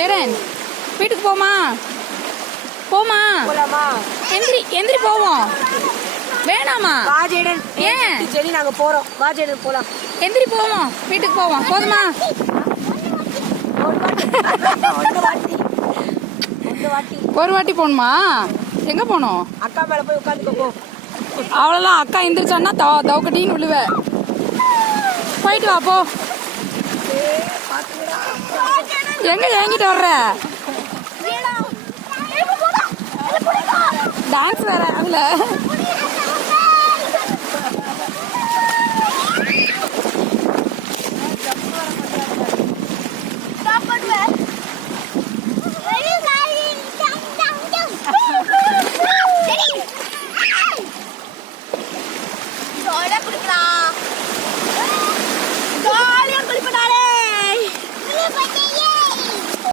ஜெரன் வீட்டுக்கு போமா போமா எந்திரி எந்திரி போவோம் வேணாமா ஏன் சரி நாங்க போறோம் வா ஜெரன் போலாம் எந்திரி போவோம் வீட்டுக்கு போவோம் போதுமா ஒரு வாட்டி போகணுமா எங்க போனோம் அக்கா மேல போய் உட்காந்துக்கோ போ அவ்வளோதான் அக்கா எந்திரிச்சான்னா தவக்கட்டின்னு விழுவ போயிட்டு வா போ எங்க என்கிட்ட வர்ற டான்ஸ் வேற அதுல